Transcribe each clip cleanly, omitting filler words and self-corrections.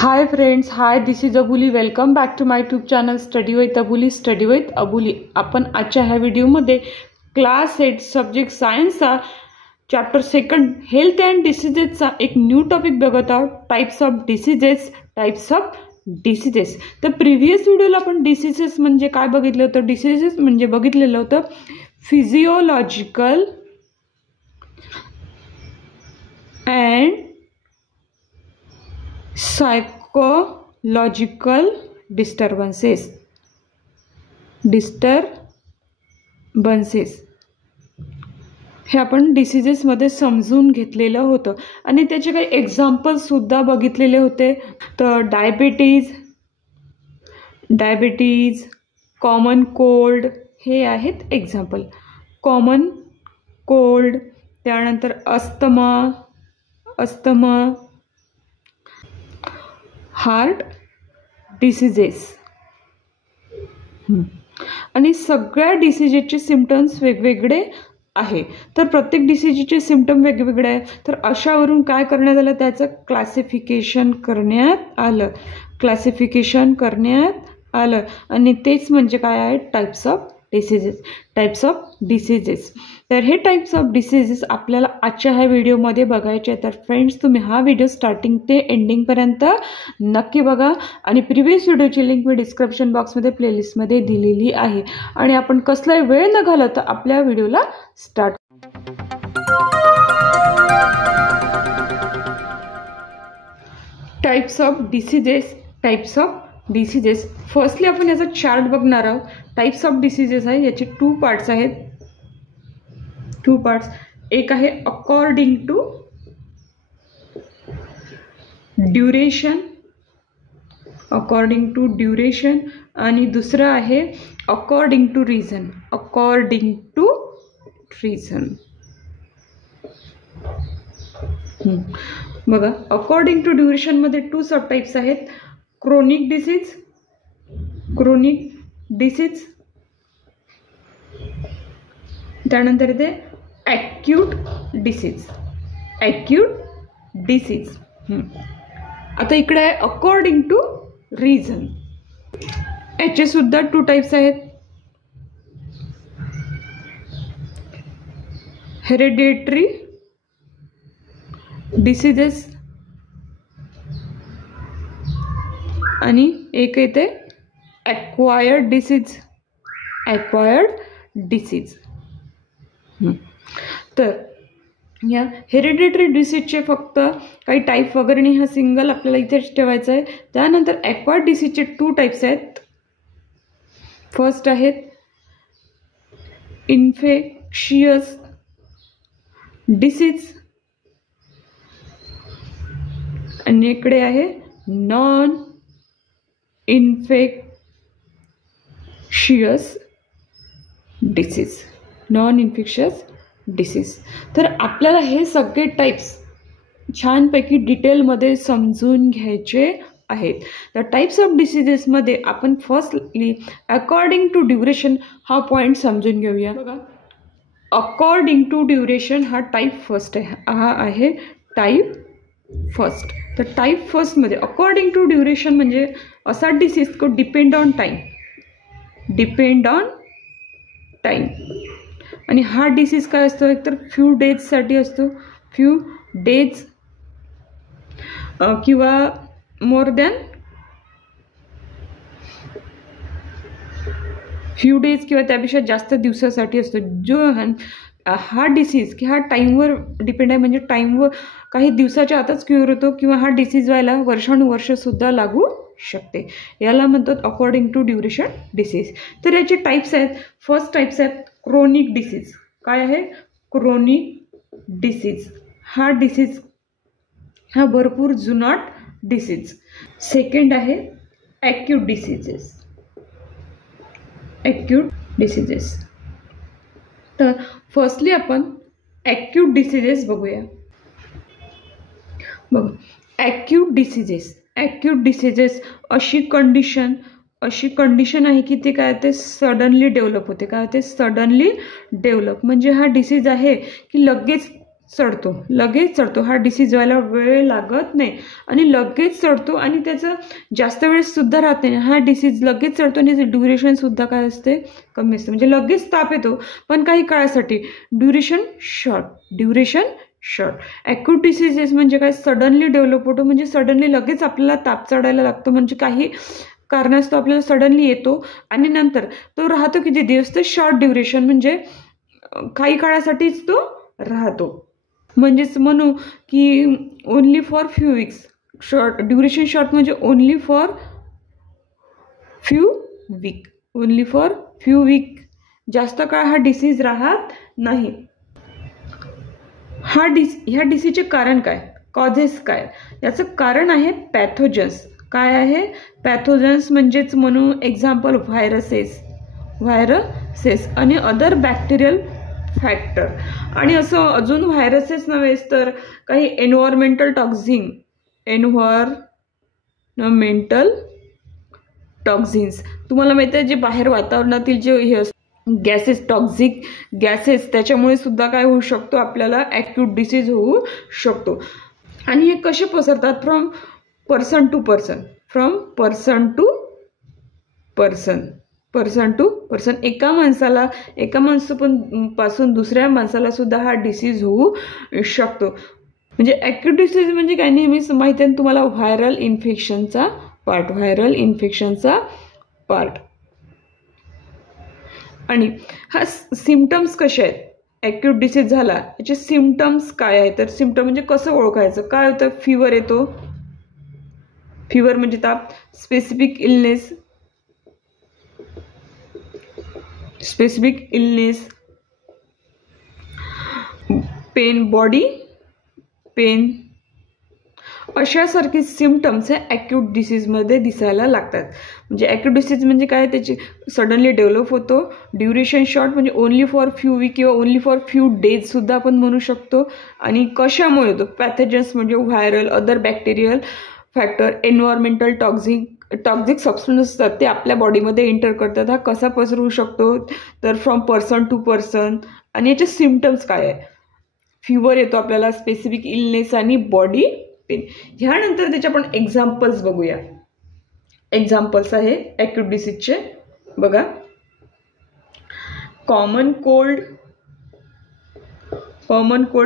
Hi friends, hi, this is Abuli. Welcome back to my YouTube channel Study with Abuli. Study with Abuli. आपण आजच्या ह्या व्हिडिओमध्ये class 8 subject सायन्सचा chapter 2 health and डिसीजेसचा एक new topic बघत आहोत. Types of diseases. तर previous व्हिडिओला आपण डिसीजेस म्हणजे काय बघितलं होतं. डिसीजेस म्हणजे बघितलेलं होतं फिजिओलॉजिकल अँड सायकोलॉजिकल डिस्टर्बन्सेस हे आपण डिसीजेसमध्ये समजून घेतलेलं होतं आणि त्याचे काही एक्झाम्पल्ससुद्धा बघितलेले होते. तर डायबिटीज, कॉमन कोल्ड हे आहेत एक्झाम्पल. कॉमन कोल्ड, त्यानंतर अस्थमा, हार्ट डिसीजेस. आणि सगळ्या डिसीजेसचे सिम्पटम्स वेगवेगळे आहे. तर प्रत्येक डिसीजचे सिम्पटम वेगवेगळे आहे. तर अशावरून काय करण्यात आलं, त्याचं क्लासिफिकेशन करण्यात आलं आणि तेच म्हणजे काय आहे, टाइप्स ऑफ डिसीजेस. तर हे टाइप्स ऑफ डिसीजेस आपल्याला आजच्या ह्या व्हिडिओमध्ये बघायचे आहेत. तर फ्रेंड्स, तुम्ही हा व्हिडिओ स्टार्टिंग ते एंडिंगपर्यंत नक्की बघा आणि प्रिव्हियस व्हिडिओची लिंक मी डिस्क्रिप्शन बॉक्समध्ये प्लेलिस्टमध्ये दिलेली आहे. आणि आपण कसलाही वेळ न घालवता आपल्या व्हिडिओला start. Types of diseases. Firstly आपण याचा चार्ट बघणार आहोत. टाइप्स ऑफ डिसीजेस आहे, याचे 2 पार्ट्स आहेत. एक आहे अकॉर्डिंग टू ड्युरेशन आणि दुसरं आहे अकॉर्डिंग टू रिझन. बघा, अकॉर्डिंग टू ड्युरेशनमध्ये 2 सब टाइप्स आहेत. क्रोनिक डिसीज, त्यानंतर येते ॲक्यूट डिसीज. आता इकडे आहे अकॉर्डिंग टू रिझन. याचे सुद्धा 2 टाइप्स आहेत. हेरिडिटरी डिसीजेस आणि एक येते ॲक्वायर्ड डिसीज. तर या हेरिडिटरी डिसीजचे फक्त काही टाईप वगैरे नाही, हा सिंगल आपल्याला इथेच ठेवायचा आहे. त्यानंतर ॲक्वायर्ड डिसीजचे 2 टाइप्स आहेत. फर्स्ट आहेत इन्फेक्शियस डिसीज आणि इकडे आहे नॉन इन्फेक्शियस डिसीज. तर आपल्याला हे सगळे टाइप्स छानपैकी डिटेलमध्ये समजून घ्यायचे आहेत. तर टाइप्स ऑफ डिसीजेसमध्ये आपण फर्स्टली अकॉर्डिंग टू ड्युरेशन हा पॉईंट समजून घेऊया. बघा, अकॉर्डिंग टू ड्युरेशन हा टाईप फर्स्ट आहे. हा आहे टाईप फर्स्ट. तर टाईप फर्स्टमध्ये अकॉर्डिंग टू ड्युरेशन म्हणजे असा डिसीज को डिपेंड ऑन टाईम. आणि हा डिसीज काय असतो, एकतर फ्यू डेजसाठी असतो, फ्यू डेज किंवा मोर दॅन फ्यू डेज किंवा त्यापेक्षा जास्त दिवसासाठी असतो. जो हा डिसीज की हा टाईमवर डिपेंड आहे, म्हणजे टाईमवर काही दिवसाच्या आतच क्युअर होतो किंवा हा डिसीज व्हायला वर्षानुवर्षसुद्धा लागू शकते. याला म्हणतात अकॉर्डिंग टू ड्युरेशन डिसीज. तर याचे टाइप्स आहेत. फर्स्ट टाइप्स आहेत क्रोनिक डिसीज. काय आहे, क्रोनिक डिसीज. हा डिसीज हा भरपूर जुनाट डिसीज. सेकंड आहे ॲक्यूट डिसीजेस. तर फर्स्टली आपण ॲक्यूट डिसीजेस बघूया. बघ, ॲक्यूट डिसीजेस अशी कंडिशन आहे की ते काय ते सडनली डेव्हलप होते. म्हणजे हा डिसीज आहे की लगेच चढतो, लगेच चढतो. हा डिसीज व्हायला वेळ लागत नाही आणि लगेच चढतो आणि त्याचं जास्त वेळसुद्धा राहत नाही. हा डिसीज लगेच चढतो आणि त्याचं ड्युरेशनसुद्धा काय असते, कमी असते. म्हणजे लगेच ताप येतो पण काही काळासाठी, ड्युरेशन शॉर्ट. ॲक्यूट डिसीजेस म्हणजे काय, सडनली डेव्हलप होतो, म्हणजे सडनली लगेच आपल्याला ताप चढायला लागतो, म्हणजे काही कारणास्तव आपल्याला सडनली येतो आणि नंतर तो राहतो किती दिवस, तर शॉर्ट ड्युरेशन, म्हणजे काही काळासाठीच तो राहतो. म्हणजेच म्हणू की only for few weeks. Short duration short म्हणजे ओन्ली फॉर फ्यू वीक, जास्त काळ हा डिसीज राहत नाही. ह्या डिसीजचे कारण काय, कॉजेस काय, याचं कारण आहे पॅथोजन्स. काय आहे, पॅथोजन्स, म्हणजेच म्हणू एक्झाम्पल व्हायरसेस आणि अदर बॅक्टेरियल फॅक्टर. आणि असं अजून व्हायरसेस नव्हेच तर काही एन्व्हायरमेंटल टॉक्झिन्स. तुम्हाला माहिती आहे, जे बाहेर वातावरणातील जे हे गॅसेस, टॉक्झिक गॅसेस, त्याच्यामुळे सुद्धा काय होऊ शकतो, आपल्याला ॲक्यूट डिसीज होऊ शकतो. आणि हे कसे पसरतात, फ्रॉम पर्सन टू पर्सन. एका माणसापासून दुसऱ्या माणसाला सुद्धा हा डिसीज होऊ शकतो. म्हणजे ॲक्यूट डिसीज म्हणजे काय, नेहमीच माहिती आहे तुम्हाला, व्हायरल इन्फेक्शनचा पार्ट. आणि हा सिम्पटम्स कसे आहेत, ॲक्यूट डिसीज झाला याचे सिम्पटम्स काय आहे, तर सिम्पटम म्हणजे कसं ओळखायचं, काय होतं, फीवर येतो, फीवर म्हणजे ताप, स्पेसिफिक इलनेस, बॉडी पेन, अशासारखे सिम्पटम्स हे ॲक्यूट डिसीजमध्ये दिसायला लागतात. म्हणजे ॲक्यूट डिसीज म्हणजे काय, त्याची सडनली डेव्हलप होतो, ड्युरेशन शॉर्ट, म्हणजे ओन्ली फॉर फ्यू वीक किंवा ओन्ली फॉर फ्यू डेज सुद्धा आपण म्हणू शकतो. आणि कशामुळे होतो, पॅथोजन्स म्हणजे viral, other bacterial factor, environmental toxic substance असतात ते आपल्या बॉडीमध्ये एंटर करतात. हा कसा पसरू शकतो, तर फ्रॉम पर्सन टू पर्सन. आणि याचे सिम्पटम्स काय आहे, फीवर येतो आपल्याला, स्पेसिफिक इलनेस आणि बॉडी पेन. ह्यानंतर त्याचे आपण एक्झाम्पल्स बघूया. एक्झाम्पल्स आहे ॲक्यूट डिसीजचे. बघा, कॉमन कोल्ड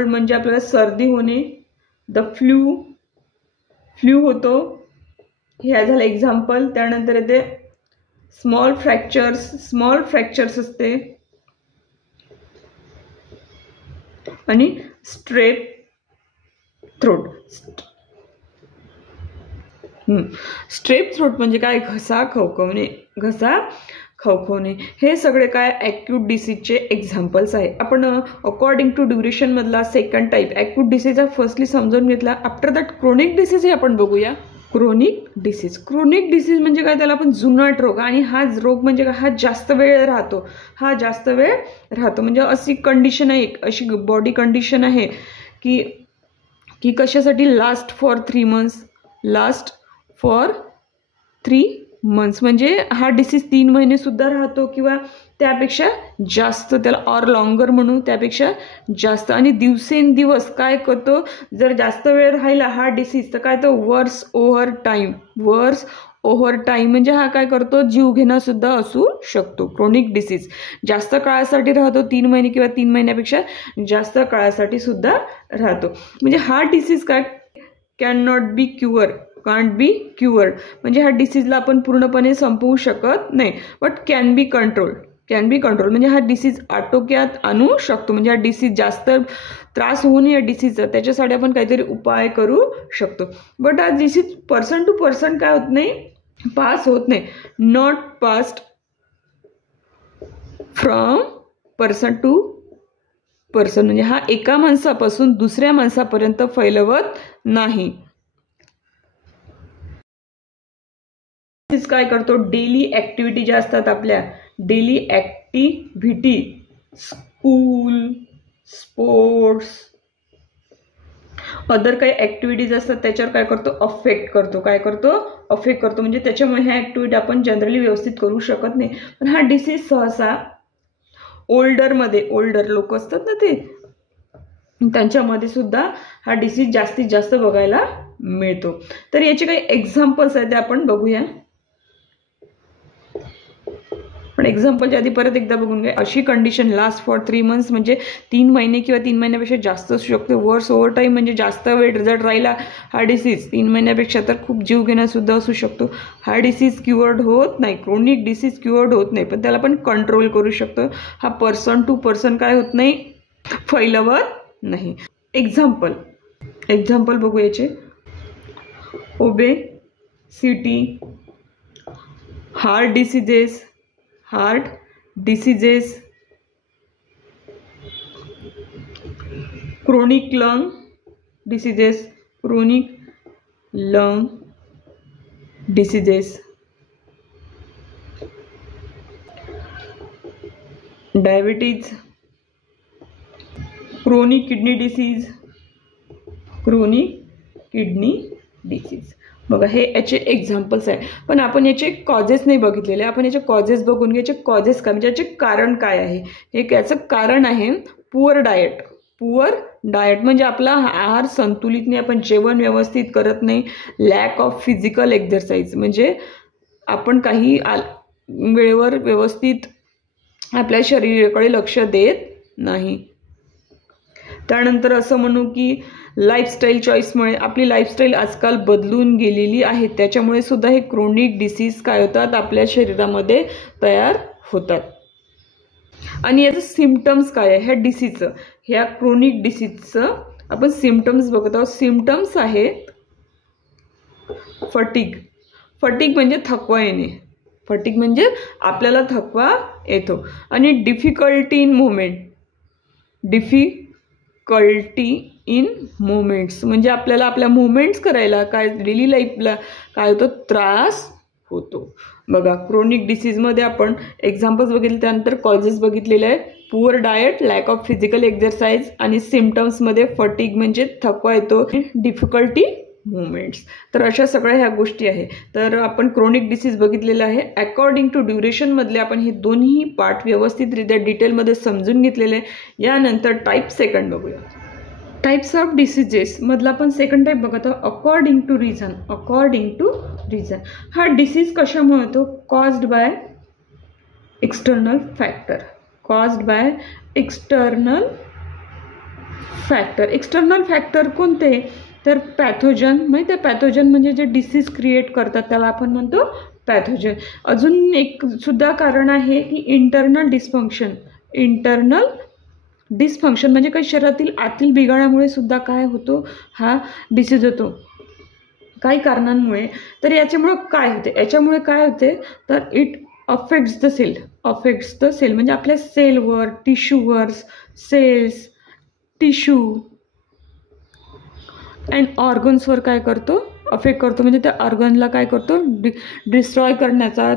म्हणजे आपल्याला सर्दी होणे, द फ्लू होतो, हे झालं एक्झाम्पल. त्यानंतर येते स्मॉल फ्रॅक्चर्स असते, आणि स्ट्रेप थ्रोट. स्ट्रेप थ्रोट म्हणजे काय, घसा खवखवणे. हे सगळे काय ॲक्यूट डिसीजचे एक्झाम्पल्स आहे. आपण अकॉर्डिंग टू ड्युरेशनमधला सेकंड टाईप ॲक्यूट डिसीज हा फर्स्टली समजून घेतला. आफ्टर दॅट क्रोनिक डिसीज हे आपण बघूया. क्रोनिक डिसीज म्हणजे काय, त्याला आपण जुनाट रोग, आणि हा रोग म्हणजे काय, हा जास्त वेळ राहतो. म्हणजे अशी कंडिशन आहे, अशी बॉडी कंडिशन आहे की कशासाठी, लास्ट फॉर 3 मंथ्स. म्हणजे हा डिसीज 3 महिने सुद्धा राहतो किंवा त्यापेक्षा जास्त, त्याला ऑर लॉंगर म्हणू, त्यापेक्षा जास्त. आणि दिवसेंदिवस काय करतो, जर जास्त वेळ राहिला हा डिसीज तर काय, तो वर्स ओव्हर टाईम म्हणजे हा काय करतो, जीव घेणं सुद्धा असू शकतो. क्रोनिक डिसीज जास्त काळासाठी राहतो, 3 महिने किंवा 3 महिन्यापेक्षा जास्त काळासाठी सुद्धा राहतो. म्हणजे हा डिसीज काय, कांट बी क्युअर्ड, म्हणजे ह्या डिसीजला आपण पूर्णपणे संपवू शकत नाही, बट कॅन बी कंट्रोल म्हणजे हा डिसीज आटोक्यात आणू शकतो. म्हणजे हा डिसीज जास्त त्रास होऊ नये या डिसीजचा, त्याच्यासाठी आपण काहीतरी उपाय करू शकतो. बट हा डिसीज पर्सन टू पर्सन काय होत नाही, पास होत नाही, not passed from person to person, म्हणजे हा एका माणसापासून दुसऱ्या माणसापर्यंत फैलवत नाही. काय करतो, डेली ॲक्टिव्हिटी ज्या असतात आपल्या, daily activity, school, sports, other काही ॲक्टिव्हिटीज असतात त्याच्यावर काय करतो, अफेक्ट करतो. म्हणजे त्याच्यामुळे ह्या ॲक्टिव्हिटी आपण जनरली व्यवस्थित करू शकत नाही. पण हा डिसीज सहसा ओल्डर लोक असतात ना, ते त्यांच्यामध्ये सुद्धा हा डिसीज जास्तीत जास्त बघायला मिळतो. तर याचे काही एक्झाम्पल्स आहेत ते आपण बघूया. पण एक्झाम्पलच्या आधी परत एकदा बघून घ्या. अशी कंडिशन लास्ट फॉर 3 months म्हणजे 3 महिने किंवा 3 महिन्यापेक्षा जास्त असू शकते. वर्स ओव्हर टाईम म्हणजे जास्त वेळ रिझल्ट राहिला हा डिसीज 3 महिन्यापेक्षा तर खूप जीवघेणा सुद्धा असू शकतो. हा डिसीज क्युअर्ड होत नाही, क्रोनिक डिसीज क्युअर्ड होत नाही, पण त्याला पण कंट्रोल करू शकतो. हा पर्सन टू पर्सन काय होत नाही, फैलवत नाही. एक्झाम्पल बघू याचे. Obesity, heart diseases, chronic lung diseases, diabetes, chronic kidney disease. बघा हे याचे एक्झाम्पल्स आहे. पण आपण याचे कॉजेस नाही बघितलेले. आपण याचे कॉजेस बघून घ्यायचे. कॉजेस काय म्हणजे याचे कारण काय आहे. हे याचं कारण आहे पुअर डाएट म्हणजे आपला आहार संतुलित नाही, आपण जेवण व्यवस्थित करत नाही. लॅक ऑफ फिजिकल एक्झरसाइज म्हणजे आपण काही वेळेवर व्यवस्थित आपल्या शरीराकडे लक्ष देत नाही. त्यानंतर असं म्हणू की लाईफस्टाईल चॉईसमुळे आपली लाईफस्टाईल आजकाल बदलून गेलेली आहे, त्याच्यामुळे सुद्धा हे क्रोनिक डिसीज काय होतात आपल्या शरीरामध्ये तयार होतात. आणि याचं सिम्पटम्स काय आहे ह्या डिसीजचं, ह्या क्रोनिक डिसीजचं आपण सिम्पटम्स बघत आहोत. सिम्पटम्स आहेत फटीग म्हणजे थकवा येणे. फटीग म्हणजे आपल्याला थकवा येतो. आणि डिफिकल्टी इन मुवमेंट्स म्हणजे आपल्याला आपल्या मुवमेंट्स करायला काय डेली लाईफला काय होतो, त्रास होतो. बघा क्रोनिक डिसीजमध्ये आपण एक्झाम्पल्स बघितले, त्यानंतर कॉजेस बघितलेले आहे. Poor diet, lack of physical exercise आणि सिम्पटम्समध्ये फटीग म्हणजे थकवा येतो, डिफिकल्टी मुवमेंट्स. तर अशा सगळ्या ह्या गोष्टी आहे. तर आपण क्रोनिक डिसीज बघितलेलं आहे. अकॉर्डिंग टू ड्युरेशनमधले आपण हे दोन्ही पार्ट व्यवस्थितरित्या डिटेलमध्ये समजून घेतलेले आहे. यानंतर टाईप सेकंड बघूया. टाइप्स ऑफ डिसीजेस मधला आपण सेकंड टाईप बघत आहोत. According to reason. हा डिसीज कशामुळे होतो, कॉज्ड बाय एक्सटर्नल फॅक्टर कोणते, तर पॅथोजन. म्हणजे ते पॅथोजन म्हणजे जे डिसीज क्रिएट करतात त्याला आपण म्हणतो पॅथोजन. अजून एक सुद्धा कारण आहे की इंटरनल डिस्फंक्शन म्हणजे काही शरीरातील आतील बिघाडामुळे सुद्धा काय होतो, हा डिसीज होतो काही कारणांमुळे. तर याच्यामुळे काय होते तर इट अफेक्ट्स द सेल म्हणजे आपल्या सेलवर, टिश्यू अँड ऑर्गन्सवर काय करतो, अफेक्ट करतो. म्हणजे त्या ऑर्गनला काय करतो, डिस्ट्रॉय करण्याचा,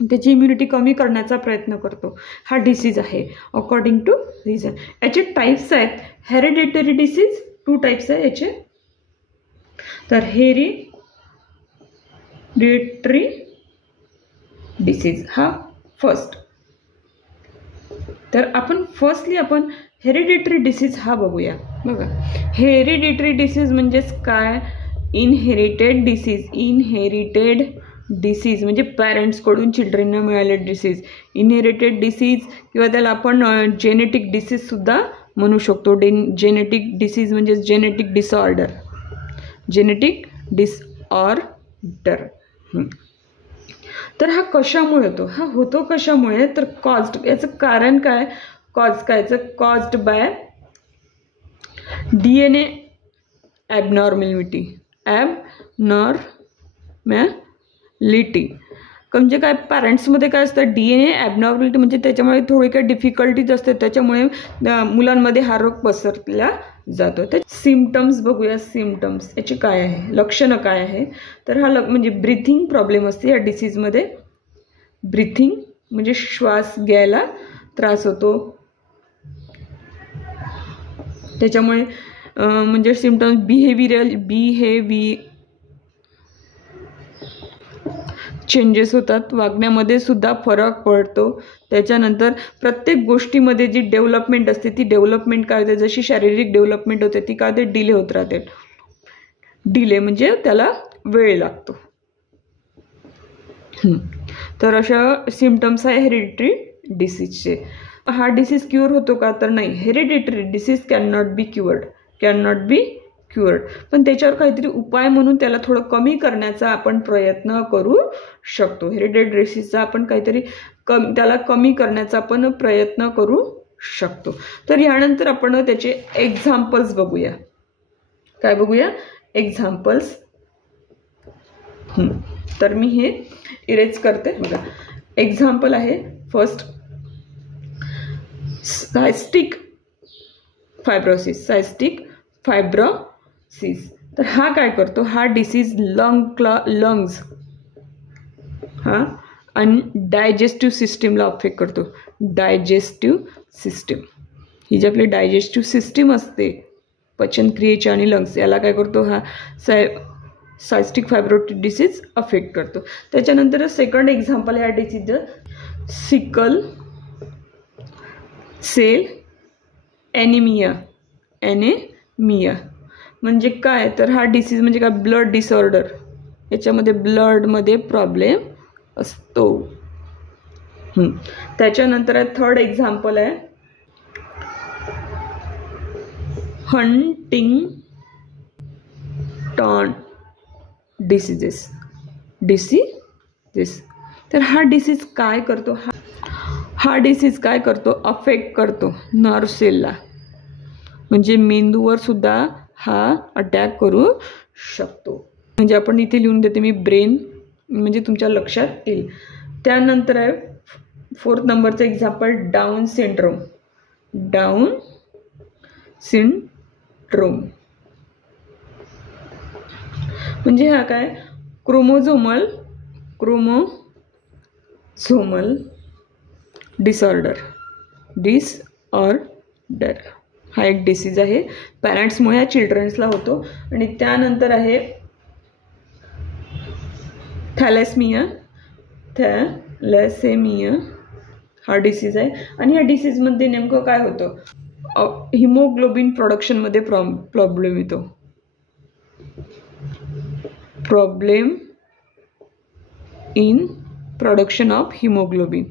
त्याची इम्युनिटी कमी करण्याचा प्रयत्न करतो. हा डिसीज आहे अकॉर्डिंग टू रिझन. याचे टाईप्स आहेत. हेरिडिटरी डिसीज 2 टाईप्स आहे याचे. तर हेरिडिटरी डिसीज हा फर्स्ट. तर आपण हेरिडिटरी डिसीज हा बघूया. बघा हेरिडिटरी डिसीज म्हणजेच काय, इनहेरिटेड डिसीज म्हणजे पॅरेंट्सकडून चिल्ड्रनना मिळाले डिसीज. इनहेरिटेड डिसीज किंवा त्याला आपण जेनेटिक डिसीजसुद्धा म्हणू शकतो. जेनेटिक डिसीज म्हणजे जेनेटिक डिसऑर्डर. तर हा कशामुळे होतो, हा होतो कशामुळे, तर याचं कारण काय, कॉज्ड बाय DNA ॲबनॉर्मॅलिटी. म्हणजे काय, पॅरेंट्समध्ये काय असतं, DNA ॲबनॉर्मॅलिटी म्हणजे त्याच्यामुळे थोडी काही डिफिकल्टीज असते, त्याच्यामुळे मुलांमध्ये हा रोग पसरला जातो. तर सिम्पटम्स बघूया. सिम्पटम्स याची काय आहे, लक्षणं काय आहे. तर हा म्हणजे ब्रीथिंग प्रॉब्लेम असते या डिसीजमध्ये. ब्रीथिंग म्हणजे श्वास घ्यायला त्रास होतो. त्याच्यामुळे म्हणजे सिम्पटम्स चेंजेस होतात, वागण्यामध्ये सुद्धा फरक पडतो. त्याच्यानंतर प्रत्येक गोष्टीमध्ये जी डेव्हलपमेंट असते ती डेव्हलपमेंट काय होते, जशी शारीरिक डेव्हलपमेंट होते ती काय होते, डिले होत राहते. डिले म्हणजे त्याला वेळ लागतो. तर अशा सिम्पटम्स आहे हेरिडिटरी डिसीजचे. हा डिसीज क्युअर होतो का, तर नाही. हेरिडिटरी डिसीज कॅन नॉट बी क्युअर्ड, पण त्याच्यावर काहीतरी उपाय म्हणून त्याला थोडं कमी करण्याचा आपण प्रयत्न करू शकतो. हेरिडिटरी डिसीजचा आपण काहीतरी त्याला कमी करण्याचा आपण प्रयत्न करू शकतो. तर यानंतर आपण त्याचे एक्झाम्पल्स बघूया. काय बघूया, एक्झाम्पल्स. तर मी हे इरेज करते बघा. एक्झाम्पल आहे फर्स्ट, सायस्टिक फायब्रोसिस. तर हा काय करतो, हा डिसीज लंग्स आणि डायजेस्टिव्ह सिस्टीमला अफेक्ट करतो. डायजेस्टिव्ह सिस्टीम, ही जी आपली डायजेस्टिव्ह सिस्टीम असते पचनक्रियेची आणि लंग्स, याला काय करतो, हा सायस्टिक फायब्रोसिस डिसीज अफेक्ट करतो. त्याच्यानंतर सेकंड एक्झाम्पल आहे या डिसीजचं, सिकल सेल ॲनिमिया. म्हणजे काय, तर हा डिसीज म्हणजे काय, ब्लड डिसऑर्डर. याच्यामध्ये ब्लडमध्ये प्रॉब्लेम असतो. त्याच्यानंतर थर्ड एक्झाम्पल आहे हंटिंग्टन डिसीजेस. तर हा डिसीज काय करतो, हा डिसीज काय करतो, अफेक्ट करतो नर्व सेलला. म्हणजे मेंदूवर सुद्धा हा अटॅक करू शकतो. म्हणजे आपण इथे लिहून देते मी ब्रेन, म्हणजे तुमच्या लक्षात येईल. त्यानंतर आहे फोर्थ नंबरचं एक्झाम्पल, डाऊन सिंड्रोम. म्हणजे हा काय, क्रोमोझोमल डिसऑर्डर. हा एक डिसीज आहे, पॅरेंट्समुळे या चिल्ड्रन्सला होतो. आणि त्यानंतर आहे थॅलेसेमिया. हा डिसीज आहे. आणि या डिसीजमध्ये नेमकं काय होतं, हिमोग्लोबिन प्रोडक्शनमध्ये प्रॉब्लेम येतो. Problem in production of haemoglobin.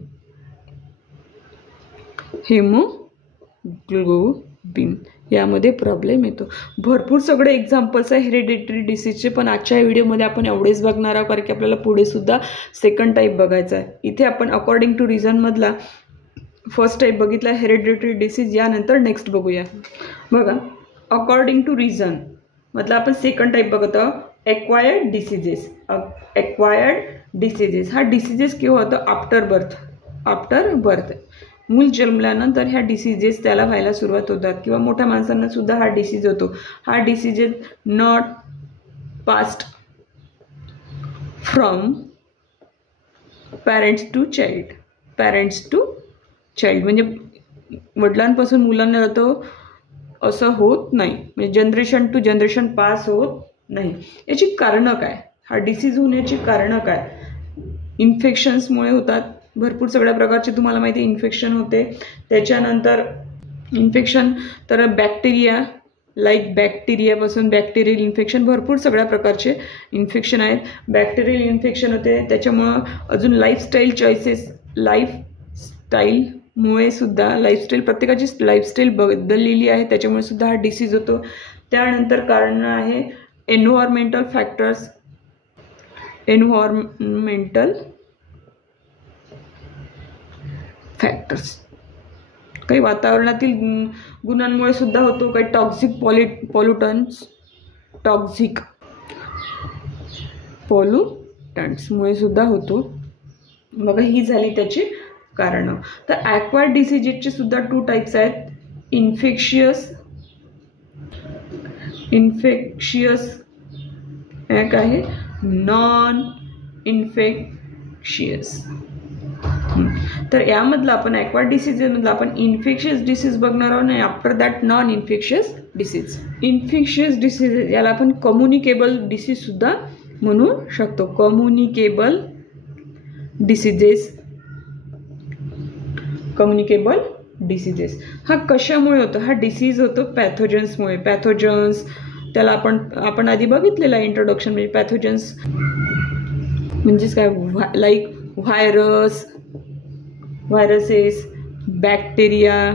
यामध्ये प्रॉब्लेम येतो. भरपूर सगळे एक्झाम्पल्स आहे हेरिडिटरी डिसीजचे, पण आजच्या व्हिडिओमध्ये आपण एवढेच बघणार आहोत कारण की आपल्याला पुढे सुद्धा सेकंड टाईप बघायचा आहे. इथे आपण अकॉर्डिंग टू रिझनमधला फर्स्ट टाईप बघितला हेरिडिटरी डिसीज. यानंतर नेक्स्ट बघूया. बघा, अकॉर्डिंग टू रिझन मतलब आपण सेकंड टाईप बघत आहोत, एक्वायर्ड डिसीजेस. हा डिसीजेस केव्हा होतं, आफ्टर बर्थ. मूल जन्मल्यानंतर ह्या डिसीजेस त्याला व्हायला सुरुवात होतात, किंवा मोठ्या माणसांना सुद्धा हा डिसीज होतो. हा diseases not passed from parents to child. म्हणजे वडिलांपासून मुलांना जातो असं होत नाही, म्हणजे जनरेशन टू जनरेशन पास होत नाही. याची कारणं काय, हा डिसीज होण्याची कारणं काय, इन्फेक्शन्समुळे होतात. भरपूर सगळ्या प्रकारचे तुम्हाला माहिती आहे इन्फेक्शन होते. त्याच्यानंतर इन्फेक्शन तर बॅक्टेरियापासून बॅक्टेरियल इन्फेक्शन, भरपूर सगळ्या प्रकारचे इन्फेक्शन आहेत. बॅक्टेरियल इन्फेक्शन होते, त्याच्यामुळं अजून लाईफस्टाईलमुळे सुद्धा प्रत्येकाची लाईफस्टाईल बदललेली आहे, त्याच्यामुळे सुद्धा हा डिसीज होतो. त्यानंतर कारण आहे एन्व्हायरमेंटल फॅक्टर्स. काही वातावरणातील गुणांमुळे सुद्धा होतो, काही टॉक्झिक पॉल्युटंट्समुळे सुद्धा होतो. बघा, ही झाली त्याची कारणं. तर ॲक्वायर्ड डिसीजेसचे सुद्धा 2 टाईप्स आहेत, इन्फेक्शियस एक आहे नॉन इन्फेक्शियस. तर यामधला आपण ॲक्वायर्ड डिसीजमधला आपण इन्फेक्शियस डिसीज बघणार आहोत आणि after that non infectious disease. Infectious disease याला आपण कम्युनिकेबल डिसीज सुद्धा म्हणू शकतो. Communicable diseases, communicable diseases. हा कशामुळे होतो? हा डिसीज होतो पॅथोजन्समुळे. पॅथोजन्स त्याला आपण आधी बघितलेलं आहे इंट्रोडक्शन मध्ये. पॅथोजन्स म्हणजेच काय? लाईक व्हायरसेस, बॅक्टेरिया,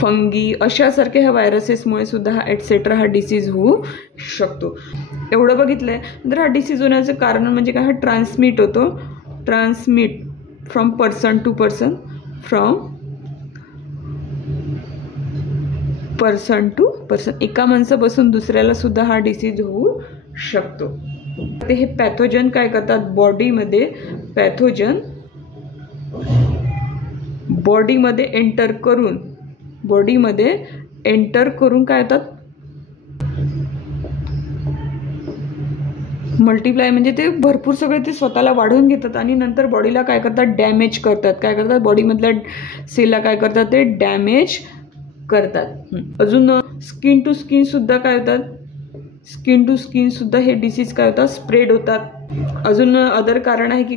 फंगी अशासारख्या ह्या व्हायरसेसमुळे सुद्धा हा एटसेट्रा हा डिसीज होऊ शकतो. एवढं बघितलंय. नंतर हा डिसीज होण्याचं कारण म्हणजे काय? हा ट्रान्समिट होतो. Transmit from person to person, from person to person. एका माणसापासून दुसऱ्याला सुद्धा हा डिसीज होऊ शकतो. ते हे पॅथोजन काय करतात? बॉडीमध्ये पॅथोजन बॉडीमध्ये एंटर करून काय होतात? मल्टिप्लाय म्हणजे ते भरपूर सगळे ते स्वतःला वाढवून घेतात आणि नंतर बॉडीला काय करतात? डॅमेज करतात. काय करतात? बॉडीमधल्या सेलला काय करतात? ते डॅमेज करतात. अजून स्किन टू स्किन सुद्धा काय होतात? स्किन टू स्किन सुद्धा हे डिसीज काय होतात? स्प्रेड होतात. अजून अदर कारण आहे की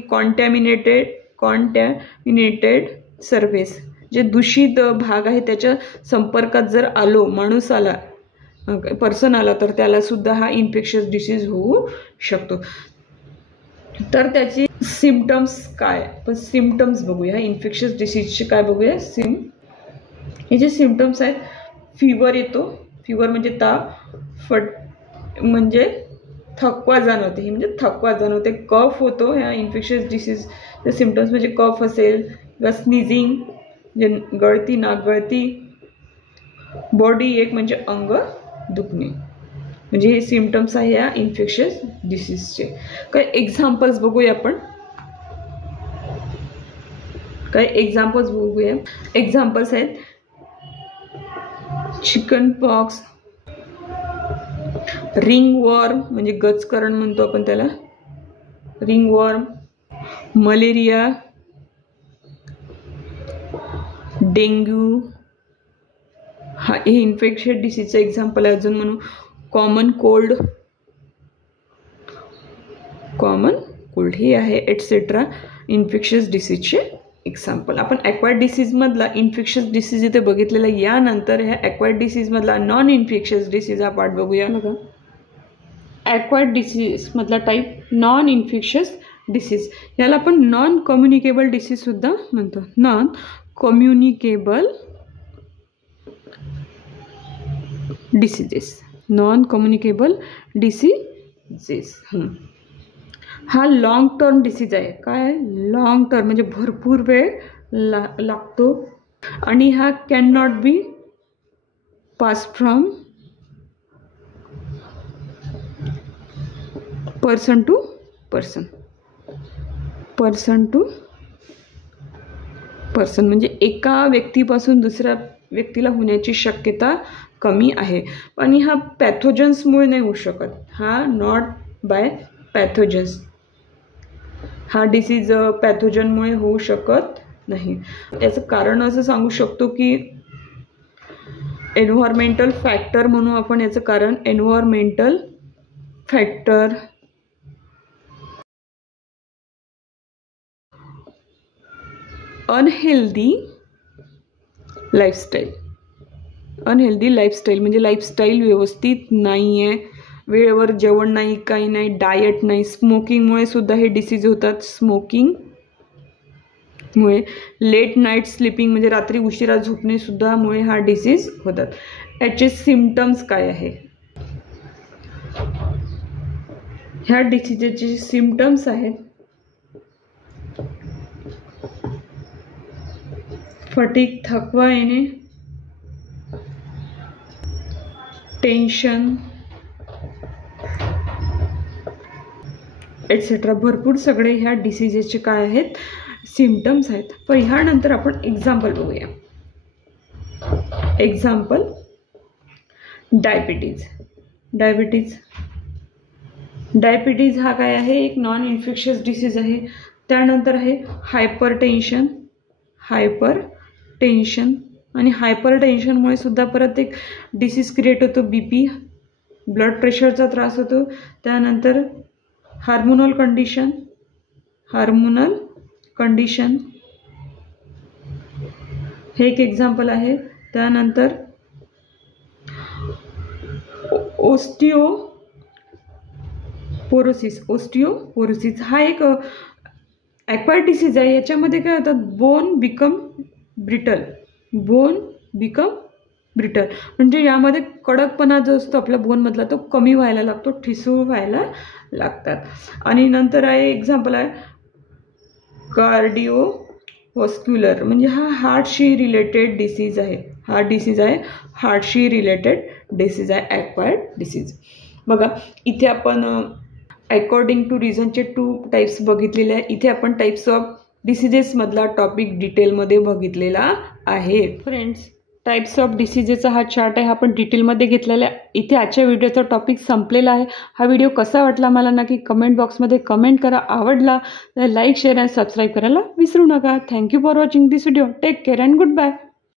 कॉन्टॅमिनेटेड सरफेस, जे दूषित भाग आहे त्याच्या संपर्कात जर माणूस आला, पर्सन आला, तर त्याला सुद्धा हा इन्फेक्शियस डिसीज होऊ शकतो. तर त्याची सिम्पटम्स काय? पण सिम्पटम्स बघूया इन्फेक्शियस डिसीजचे. काय बघूया? हे जे सिम्पटम्स आहेत, फीवर येतो. फीवर म्हणजे ताप. म्हणजे थकवा जाणवते. हे म्हणजे थकवा जाणवते. कफ होतो. ह्या इन्फेक्शियस डिसीजचे सिम्पटम्स म्हणजे कफ असेल किंवा स्नीझिंग म्हणजे गळती, नाक गळती. बॉडी एक म्हणजे अंग दुखणे. म्हणजे हे सिम्पटम्स आहे या इन्फेक्शियस डिसीजचे. काही एक्झाम्पल्स बघूया आपण. एक्झाम्पल्स आहेत चिकन पॉक्स, रिंगवॉर्म म्हणजे गजकरण म्हणतो आपण त्याला, रिंगवॉर्म, मलेरिया, डेंग्यू. हा हे इन्फेक्शियस डिसीजचं एक्झाम्पल आहे. अजून म्हणू कॉमन कोल्ड हे आहे एटसेट्रा इन्फेक्शियस डिसीजचे एक्झाम्पल. आपण ॲक्वायर्ड डिसीजमधला इन्फेक्शियस डिसीज इथे बघितलेला. यानंतर ह्या ॲक्वायर्ड डिसीजमधला नॉन इन्फेक्शियस डिसीज हा पार्ट बघूया. बघा, ॲक्वायर्ड डिसीजमधला टाईप नॉन इन्फेक्शियस डिसीज. याला आपण नॉन कम्युनिकेबल डिसीज सुद्धा म्हणतो. Non communicable diseases. हा लॉंग टर्म डिसीज आहे. काय? लॉंग टर्म म्हणजे भरपूर वेळ लागतो आणि हा can not be pass from person to person म्हणजे एका व्यक्तीपासून दुसऱ्या व्यक्तीला होण्याची शक्यता कमी आहे. आणि हा पॅथोजन्समुळे नाही होऊ शकत. हा नॉट बाय पॅथोजन्स. हा डिसीज पॅथोजनमुळे होऊ शकत नाही. याचं कारण असं सांगू शकतो की एन्व्हायरमेंटल फॅक्टर म्हणून आपण याचं कारण. एन्व्हायरमेंटल फॅक्टर, अनहेल्दी लाईफस्टाईल म्हणजे लाईफस्टाईल व्यवस्थित नाही आहे. वेळेवर जेवण नाही, काही नाही, डाएट नाही. स्मोकिंगमुळे सुद्धा हे डिसीज होतात. स्मोकिंगमुळे लेट नाईट स्लीपिंग म्हणजे रात्री उशिरा झोपणे सुद्धा मुळे हा डिसीज होतात. याचे सिम्पटम्स काय आहे? ह्या डिसीजचे सिम्पटम्स आहेत फटीग थकवा येणे, टेन्शन एटसेट्रा. भरपूर सगळे ह्या डिसीजेसचे काय आहेत? सिम्पटम्स आहेत. पण ह्यानंतर आपण एक्झाम्पल बघूया. एक्झाम्पल डायबिटीज हा काय आहे? एक नॉन इन्फेक्शियस डिसीज आहे. त्यानंतर आहे हायपरटेन्शन आणि हायपरटेन्शनमुळे सुद्धा परत एक डिसीज क्रिएट होतो. BP, ब्लड प्रेशरचा त्रास होतो. त्यानंतर हार्मोनल कंडिशन हे एक एक्झाम्पल आहे. त्यानंतर ओस्टिओपोरोसिस हा एक ॲक्वायर्ड डिसीज आहे. याच्यामध्ये काय होतं, बोन बिकम ब्रिटल म्हणजे यामध्ये कडकपणा जो असतो आपल्या बोनमधला तो कमी व्हायला लागतो, ठिसूळ व्हायला लागतात. आणि नंतर आहे एक्झाम्पल आहे कार्डिओव्हास्क्युलर म्हणजे हा हार्टशी रिलेटेड डिसीज आहे. हार्टशी रिलेटेड डिसीज आहे ॲक्वायर्ड डिसीज. बघा इथे आपण अकॉर्डिंग टू रिझनचे 2 टाईप्स बघितलेले आहे. इथे आपण टाईप्स ऑफ डिसीजेसमधला टॉपिक डिटेलमध्ये बघितलेला आहे. फ्रेंड्स, टाईप्स ऑफ डिसीजेसचा हा चार्ट आहे, हा आपण डिटेलमध्ये घेतलेला आहे. इथे आजच्या व्हिडिओचा टॉपिक संपलेला आहे. हा व्हिडिओ कसा वाटला मला नक्की कमेंट बॉक्समध्ये कमेंट करा. आवडला तर लाईक, शेअर आणि सबस्क्राईब करायला विसरू नका. Thank you for watching this video. Take care and good bye.